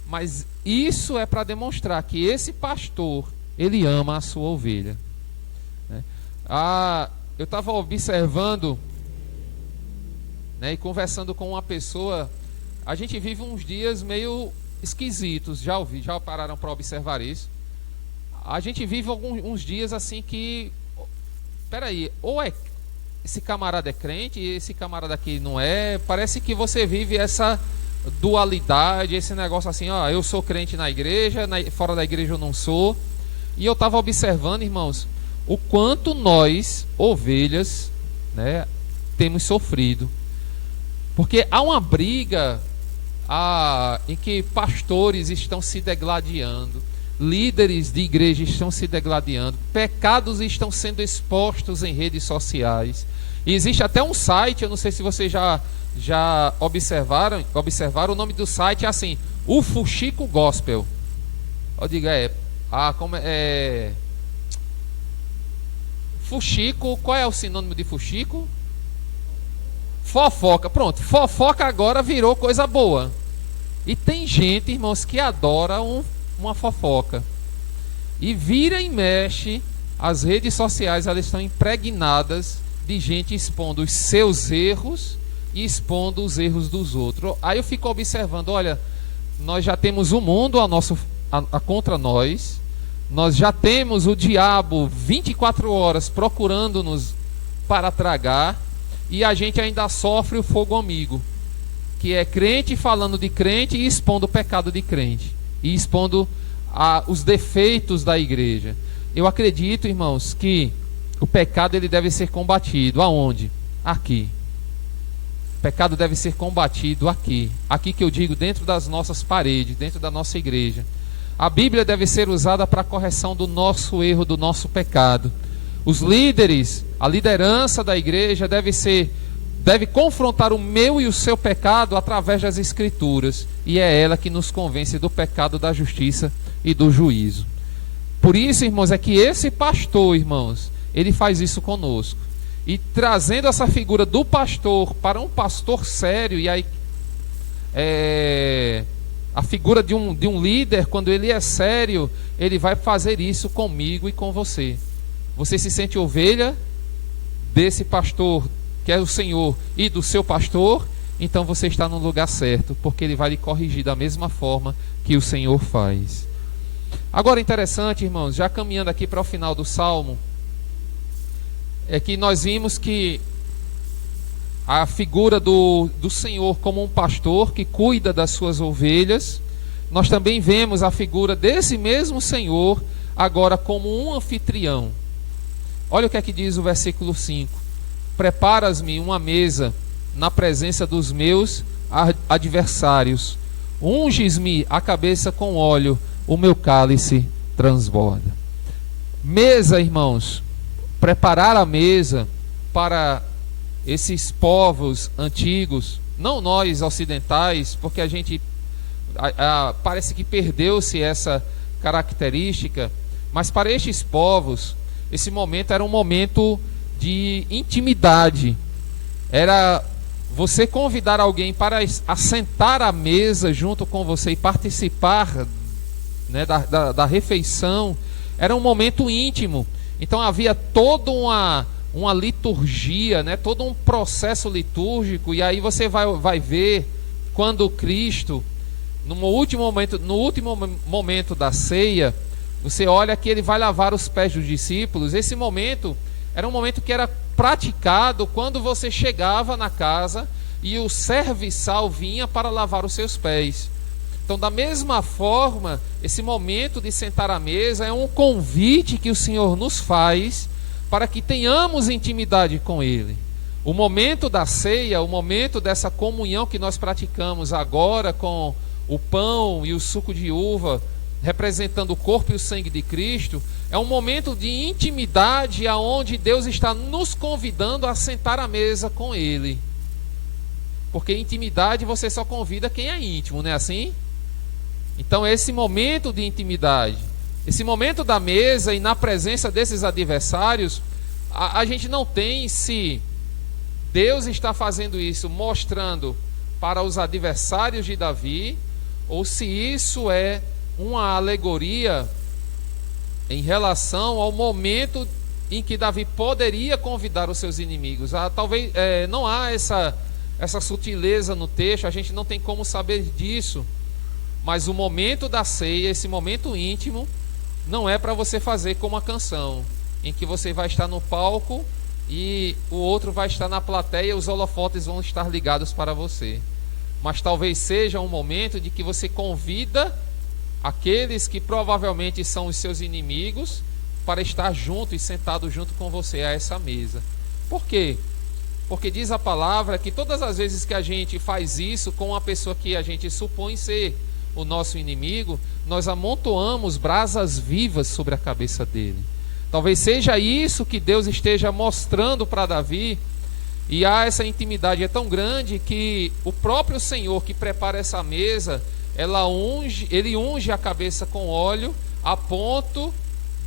mas isso é para demonstrar que esse pastor, ele ama a sua ovelha, né? Eu estava observando, né, e conversando com uma pessoa. A gente vive uns dias meio esquisitos, já pararam para observar isso? A gente vive uns dias assim que, peraí, ou esse camarada é crente e esse camarada aqui não é. Parece que você vive essa dualidade, esse negócio assim, ó, eu sou crente na igreja, fora da igreja eu não sou. E eu estava observando, irmãos, o quanto nós, ovelhas, né, temos sofrido. Porque há uma briga em que pastores estão se degladiando, líderes de igreja estão se degladiando, pecados estão sendo expostos em redes sociais. E existe até um site, eu não sei se vocês já observaram, o nome do site é assim, o Fuxico Gospel. Eu digo, Fuxico, qual é o sinônimo de Fuxico? Fofoca, pronto, fofoca agora virou coisa boa. E tem gente, irmãos, que adora uma fofoca. E vira e mexe, as redes sociais, elas estão impregnadas de gente expondo os seus erros e expondo os erros dos outros. Aí eu fico observando, olha, nós já temos o mundo contra nós, nós já temos o diabo 24 horas procurando-nos para tragar, e a gente ainda sofre o fogo amigo, que é crente falando de crente e expondo o pecado de crente, e expondo os defeitos da igreja. Eu acredito, irmãos, que o pecado ele deve ser combatido. Aonde? Aqui. O pecado deve ser combatido aqui. Aqui que eu digo, dentro das nossas paredes, dentro da nossa igreja. A Bíblia deve ser usada para a correção do nosso erro, do nosso pecado. Os líderes, a liderança da igreja deve confrontar o meu e o seu pecado através das Escrituras. E é ela que nos convence do pecado, da justiça e do juízo. Por isso, irmãos, é que esse pastor, irmãos, ele faz isso conosco. E trazendo essa figura do pastor para um pastor sério, e aí a figura de um líder, quando ele é sério, ele vai fazer isso comigo e com você. Você se sente ovelha desse pastor, que é o Senhor, e do seu pastor, então você está no lugar certo, porque ele vai lhe corrigir da mesma forma que o Senhor faz. Agora, interessante, irmãos, já caminhando aqui para o final do Salmo, é que nós vimos que a figura do Senhor como um pastor que cuida das suas ovelhas. Nós também vemos a figura desse mesmo Senhor agora como um anfitrião. Olha o que é que diz o versículo 5: preparas-me uma mesa na presença dos meus adversários, unges-me a cabeça com óleo, o meu cálice transborda. Mesa, irmãos, preparar a mesa para esses povos antigos, não nós ocidentais, porque a gente parece que perdeu-se essa característica, mas para estes povos, esse momento era um momento de intimidade. Era você convidar alguém para assentar à mesa junto com você e participar, né, da refeição. Era um momento íntimo. Então havia toda uma liturgia, né, todo um processo litúrgico. E aí você vai ver quando Cristo, no último momento da ceia, você olha que ele vai lavar os pés dos discípulos. Esse momento era um momento que era praticado quando você chegava na casa e o serviçal vinha para lavar os seus pés. Então, da mesma forma, esse momento de sentar à mesa é um convite que o Senhor nos faz para que tenhamos intimidade com Ele. O momento da ceia, o momento dessa comunhão que nós praticamos agora com o pão e o suco de uva, representando o corpo e o sangue de Cristo, é um momento de intimidade aonde Deus está nos convidando a sentar à mesa com Ele. Porque intimidade você só convida quem é íntimo, não é assim? Então esse momento de intimidade, esse momento da mesa e na presença desses adversários, a gente não tem se Deus está fazendo isso mostrando para os adversários de Davi, ou se isso é uma alegoria em relação ao momento em que Davi poderia convidar os seus inimigos. Talvez não há essa sutileza no texto, a gente não tem como saber disso. Mas o momento da ceia, esse momento íntimo, não é para você fazer como a canção, em que você vai estar no palco e o outro vai estar na plateia e os holofotes vão estar ligados para você. mas talvez seja um momento de que você convida aqueles que provavelmente são os seus inimigos para estar junto e sentado junto com você a essa mesa. Por quê? Porque diz a palavra que todas as vezes que a gente faz isso com uma pessoa que a gente supõe ser o nosso inimigo, nós amontoamos brasas vivas sobre a cabeça dele. Talvez seja isso que Deus esteja mostrando para Davi, e há essa intimidade é tão grande que o próprio Senhor que prepara essa mesa, ele unge a cabeça com óleo a ponto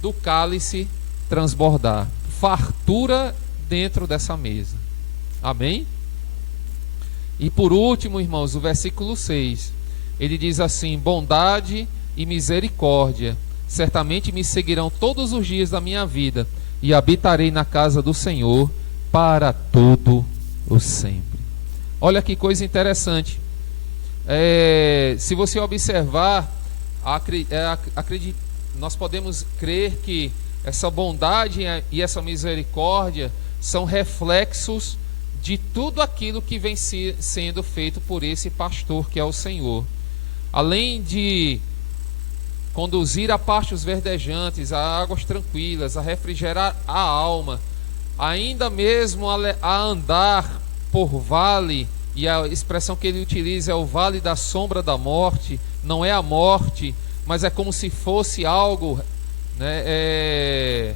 do cálice transbordar. Fartura dentro dessa mesa. Amém? E por último, irmãos, o versículo 6, ele diz assim: bondade e misericórdia certamente me seguirão todos os dias da minha vida, e habitarei na casa do Senhor para todo o sempre. Olha que coisa interessante. Se você observar, nós podemos crer que essa bondade e essa misericórdia são reflexos de tudo aquilo que vem sendo feito por esse pastor que é o Senhor. Além de conduzir a pastos verdejantes, a águas tranquilas, a refrigerar a alma, ainda mesmo a andar por vale, e a expressão que ele utiliza é o vale da sombra da morte. Não é a morte, mas é como se fosse algo, né,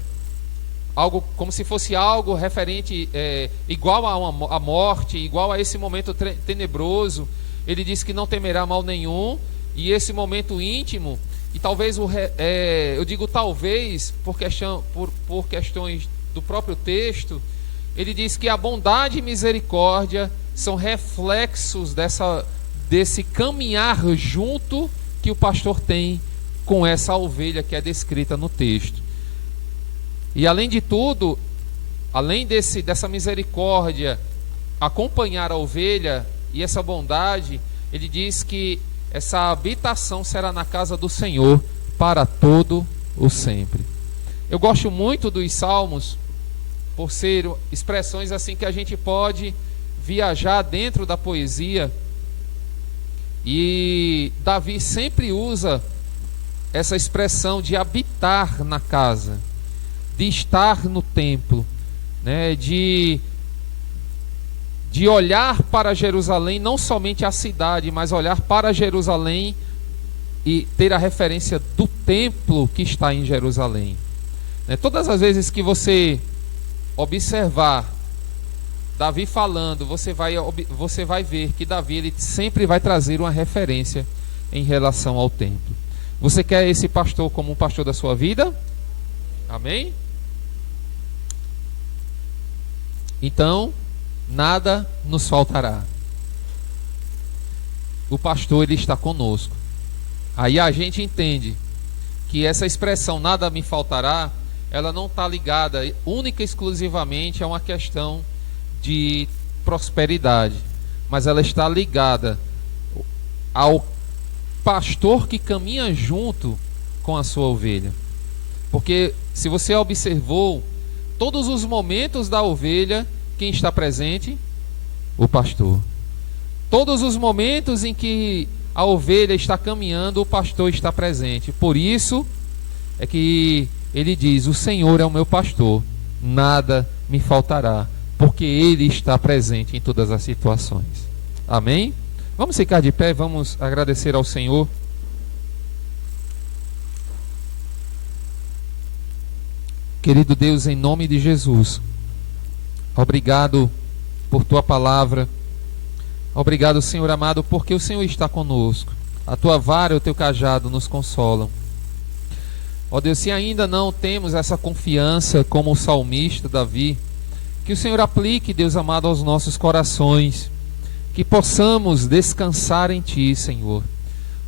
como se fosse algo referente, igual a morte, igual a esse momento tenebroso. Ele diz que não temerá mal nenhum, e esse momento íntimo, e talvez eu digo talvez por questões do próprio texto, ele diz que a bondade e misericórdia são reflexos desse caminhar junto que o pastor tem com essa ovelha que é descrita no texto. E além de tudo, além dessa misericórdia acompanhar a ovelha e essa bondade, ele diz que essa habitação será na casa do Senhor para todo o sempre. Eu gosto muito dos salmos por ser expressões assim que a gente pode viajar dentro da poesia, e Davi sempre usa essa expressão de habitar na casa, de estar no templo, né? de olhar para Jerusalém, não somente a cidade, mas olhar para Jerusalém e ter a referência do templo que está em Jerusalém, né? Todas as vezes que você observar Davi falando, você vai ver que Davi ele sempre vai trazer uma referência em relação ao templo. Você quer esse pastor como um pastor da sua vida? Amém? Então, nada nos faltará. O pastor ele está conosco. Aí a gente entende que essa expressão nada me faltará, ela não está ligada única e exclusivamente a uma questão de prosperidade, mas ela está ligada ao pastor que caminha junto com a sua ovelha. Porque se você observou, todos os momentos da ovelha, quem está presente? O pastor. Todos os momentos em que a ovelha está caminhando, o pastor está presente. Por isso é que ele diz: o Senhor é o meu pastor, nada me faltará, porque Ele está presente em todas as situações. Amém? Vamos ficar de pé, vamos agradecer ao Senhor. Querido Deus, em nome de Jesus, obrigado por Tua palavra. Obrigado, Senhor amado, porque o Senhor está conosco. A Tua vara e o Teu cajado nos consolam. Ó Deus, se ainda não temos essa confiança como o salmista Davi, que o Senhor aplique, Deus amado, aos nossos corações, que possamos descansar em Ti, Senhor.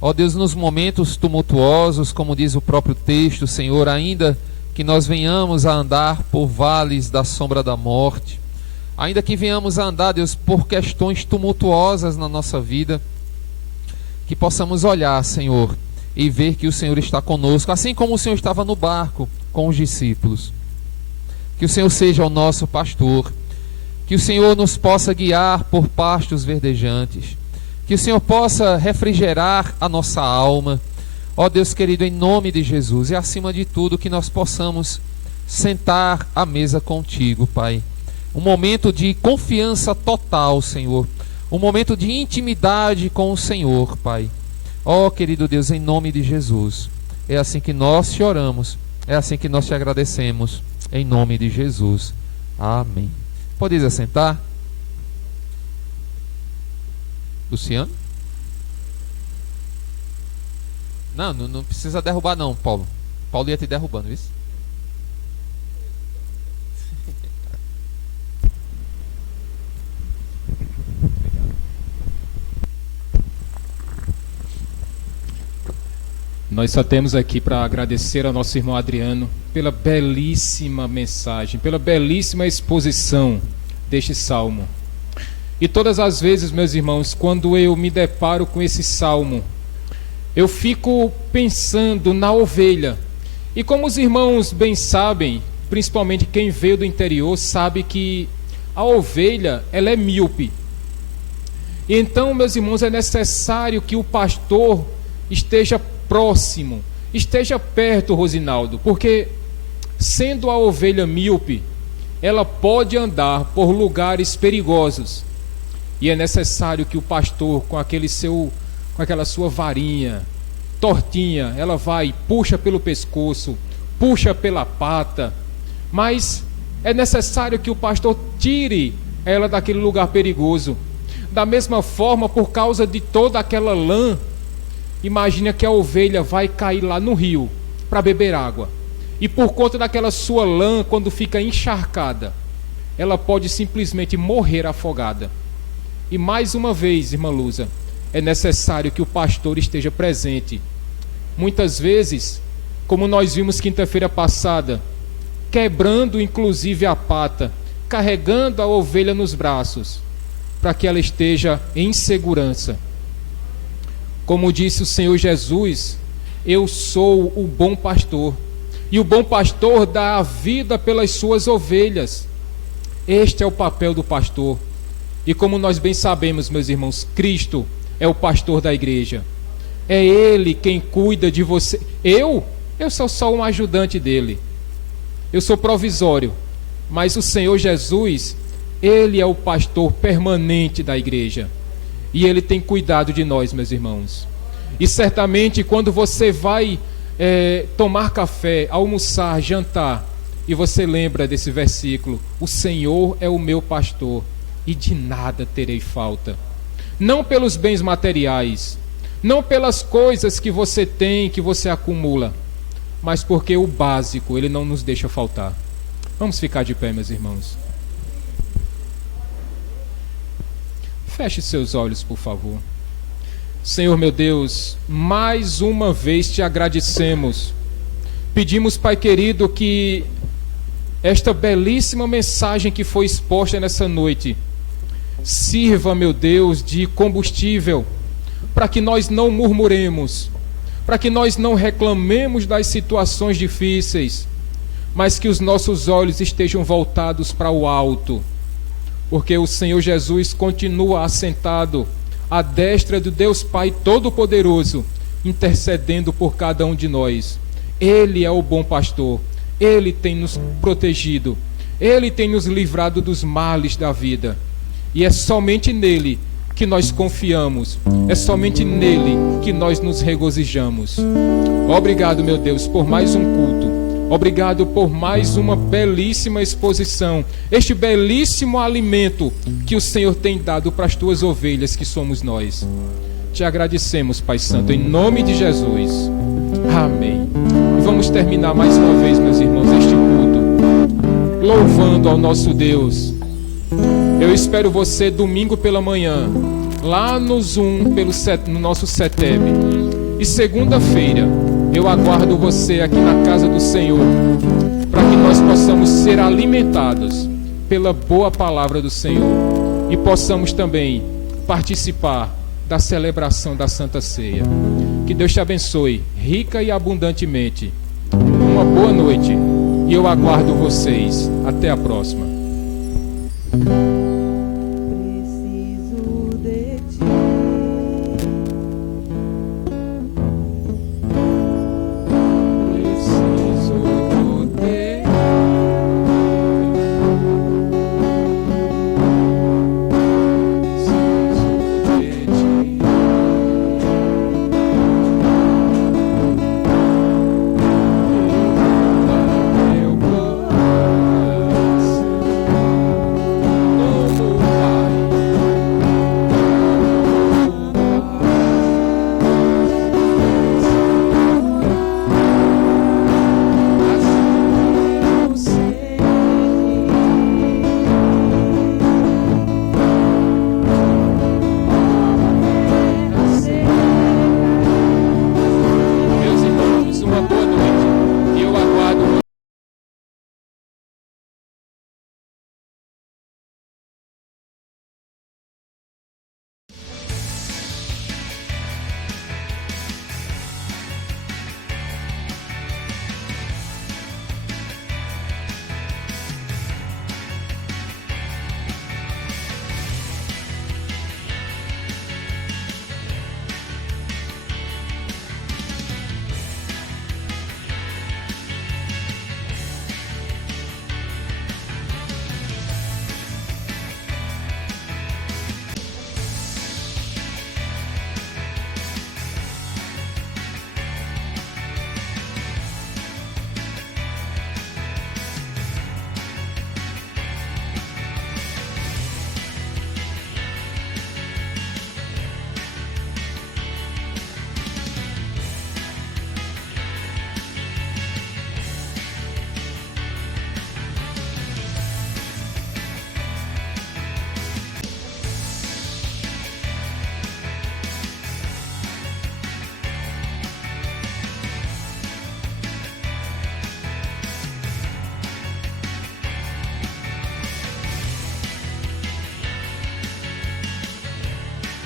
Ó Deus, nos momentos tumultuosos, como diz o próprio texto, Senhor, ainda que nós venhamos a andar por vales da sombra da morte, ainda que venhamos a andar, Deus, por questões tumultuosas na nossa vida, que possamos olhar, Senhor, e ver que o Senhor está conosco, assim como o Senhor estava no barco com os discípulos. Que o Senhor seja o nosso pastor, que o Senhor nos possa guiar por pastos verdejantes, Que o Senhor possa refrigerar a nossa alma. Ó Deus querido, em nome de Jesus. E acima de tudo, que nós possamos sentar à mesa contigo, Pai. Um momento de confiança total, Senhor. Um momento de intimidade com o Senhor, Pai. Ó querido Deus, em nome de Jesus. É assim que nós te oramos. É assim que nós te agradecemos. Em nome de Jesus. Amém. Pode assentar. Luciano? Não precisa derrubar não, Paulo. Paulo ia te derrubando, isso? Nós só temos aqui para agradecer ao nosso irmão Adriano pela belíssima mensagem, pela belíssima exposição deste salmo. E todas as vezes, meus irmãos, quando eu me deparo com esse salmo, eu fico pensando na ovelha. E como os irmãos bem sabem, principalmente quem veio do interior, sabe que a ovelha, ela é míope. E então, meus irmãos, é necessário que o pastor esteja próximo, esteja perto, Rosinaldo, porque sendo a ovelha míope, ela pode andar por lugares perigosos. E é necessário que o pastor, com aquela sua varinha tortinha, ela vai, puxa pelo pescoço, puxa pela pata, mas é necessário que o pastor tire ela daquele lugar perigoso. Da mesma forma, por causa de toda aquela lã, imagina que a ovelha vai cair lá no rio para beber água, e por conta daquela sua lã, quando fica encharcada, ela pode simplesmente morrer afogada. E mais uma vez, irmã Lusa, é necessário que o pastor esteja presente. Muitas vezes, como nós vimos quinta-feira passada, quebrando inclusive a pata, carregando a ovelha nos braços, para que ela esteja em segurança. Como disse o Senhor Jesus, eu sou o bom pastor, e o bom pastor dá a vida pelas suas ovelhas. Este é o papel do pastor. E como nós bem sabemos, meus irmãos, Cristo é o pastor da igreja. É Ele quem cuida de você. Eu sou só um ajudante dele. Eu sou provisório. Mas o Senhor Jesus, Ele é o pastor permanente da igreja. E Ele tem cuidado de nós, meus irmãos. E certamente quando você vai tomar café, almoçar, jantar, e você lembra desse versículo: o Senhor é o meu pastor, e de nada terei falta. Não pelos bens materiais, não pelas coisas que você tem, que você acumula, mas porque o básico Ele não nos deixa faltar. Vamos ficar de pé, meus irmãos. Feche seus olhos, por favor. Senhor meu Deus, mais uma vez te agradecemos. Pedimos, Pai querido, que esta belíssima mensagem que foi exposta nessa noite sirva, meu Deus, de combustível para que nós não murmuremos, para que nós não reclamemos das situações difíceis, mas que os nossos olhos estejam voltados para o alto, porque o Senhor Jesus continua assentado à destra do Deus Pai Todo-Poderoso, intercedendo por cada um de nós. Ele é o bom pastor, Ele tem nos protegido, Ele tem nos livrado dos males da vida. E é somente nele que nós confiamos, é somente nele que nós nos regozijamos. Obrigado, meu Deus, por mais um culto. Obrigado por mais uma belíssima exposição, este belíssimo alimento que o Senhor tem dado para as tuas ovelhas, que somos nós. Te agradecemos, Pai Santo, em nome de Jesus. Amém. E vamos terminar mais uma vez, meus irmãos, este culto louvando ao nosso Deus. Eu espero você domingo pela manhã, lá no Zoom, no nosso CETEB. E segunda-feira, eu aguardo você aqui na casa do Senhor, para que nós possamos ser alimentados pela boa palavra do Senhor e possamos também participar da celebração da Santa Ceia. Que Deus te abençoe rica e abundantemente. Uma boa noite e eu aguardo vocês. Até a próxima.